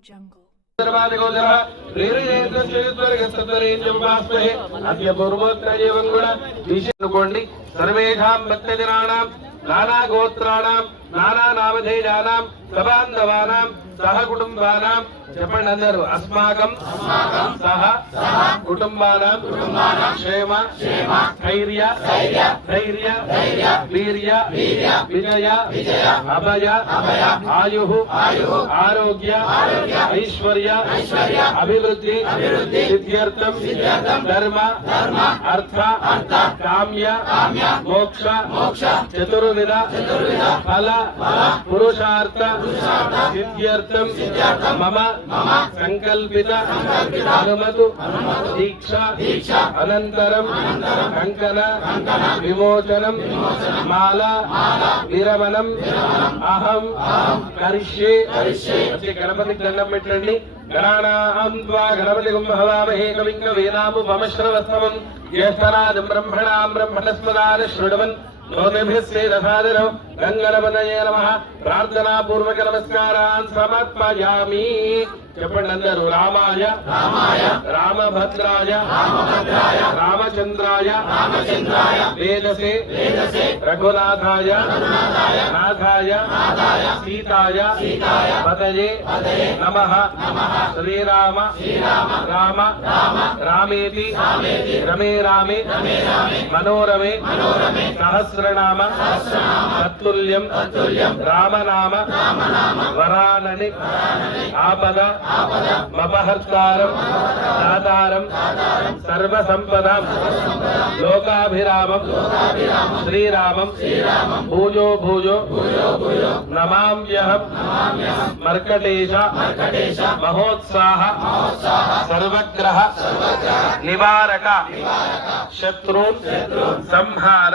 jungle. అనుకోండి సర్వేషాం భక్తజనానాం నానా గోత్రాణం నానా నామధేయానాం సబాంధవానాం సహ కుటుంబానాం చెప్పండి అందరూ అస్మాకం సహ కుటుంబానాం క్షేమ ధైర్య ధైర్య వీర్య విజయ అభయ ఆయు ఆరోగ్య ఐశ్వర్య అభివృద్ధి సిద్ధ్యర్థం ధర్మ అర్థ కామ్య మోక్ష చతుర్విధ ఫల పురుషార్థ సిద్ధ్యర్థం మమ సంకల్పిత అనుమతు దీక్ష అనంతరం కంకణ విమోచనం మాల విరమణం అహం కరిష్యే వచ్చి గణపతికి దండం పెట్టండి. గణానాహం త్వా గణపతి హవామహే కవింక వేదాము పమశ్రవస్తమం. జ్యేష్ఠరాజం బ్రహ్మణాం బ్రహ్మణస్పదాన శృణవన్ నోమిభిస్సేదసాదరం గంగణపతయే నమః ప్రార్థనా పూర్వక నమస్కారాన్ సమర్పయామి చెప్పండి అందరూ రామాయ రామాయ రామభద్రాయ రామభద్రాయ రామచంద్రాయ రామచంద్రాయ వేదసే వేదసే రఘునాథాయ రఘునాథాయ నాథాయ నాథాయ సీతాయ సీతాయ పతయే పతయే నమః నమః శ్రీరామ శ్రీరామ రామ రామ రామేతి రామేతి రమే రామే రమే రామే మనోరమే మనోరమే సహస్రనామ సహస్రనామ తత్తుల్యం రామనామ వరానని ఆపద మపహర్తారం దాతారం సర్వసంపదాం లోకాభిరామం శ్రీరామం భూజో భూజో నమామ్యహం మర్కటేశ మహోత్సాహ సర్వగ్రహ నివారక శత్రూన్ సంహార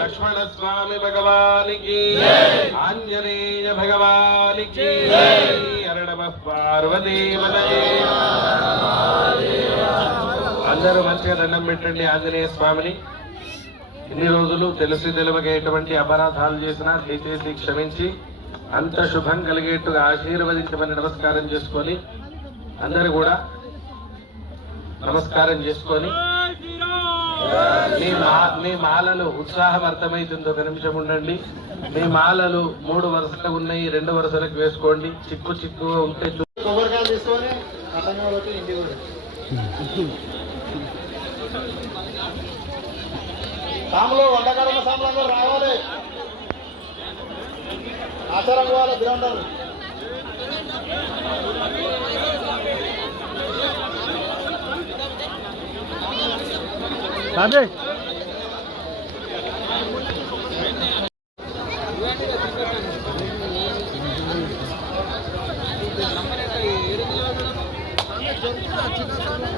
లక్ష్మణ స్వామి భగవానికి ఆంజనేయ భగవానికి అరణమ పార్వదేవతయే అందరూ మంచిగా దండం పెట్టండి ఆంజనేయ స్వామిని. ఇన్ని రోజులు తెలిసి తెలివగేటువంటి అపరాధాలు చేసినా దయచేసి క్షమించి అంత శుభం కలిగేట్టుగా ఆశీర్వదించమని నమస్కారం చేసుకొని అందరూ కూడా నమస్కారం చేసుకొని మీ మాలలు ఉత్సాహం అర్థమవుతుంది ఒక నిమిషం ఉండండి. మీ మాలలు మూడు వరుసలు ఉన్నాయి రెండు వరుసలకు వేసుకోండి. చిక్కు చిక్కు ఉంటే సాములు వంటకాలం రావాలి. ఆచారం పోవాలి 残念。